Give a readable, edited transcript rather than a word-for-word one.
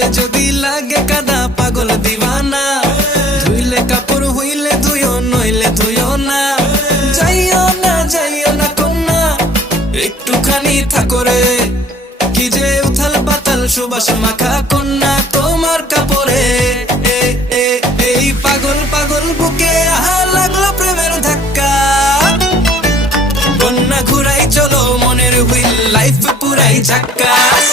চুলে যদি লাগে কাদা পাগল দিওয়ানা, ধুইলে কাপড় হইলে ধুইও নইলে ধুইও না। যাইও না কন্যা একটুখানি থাকো রে, কি যে উথাল পাতাল সুবাস মাখা কন্যা তোমার কাপড়ে। এই পাগল পাগল বুকে আহা লাগলো প্রেমের ধাক্কা, কন্যা ঘুরাই চলো মনের হুইল লাইফ পুরাই ঝাক্কাস।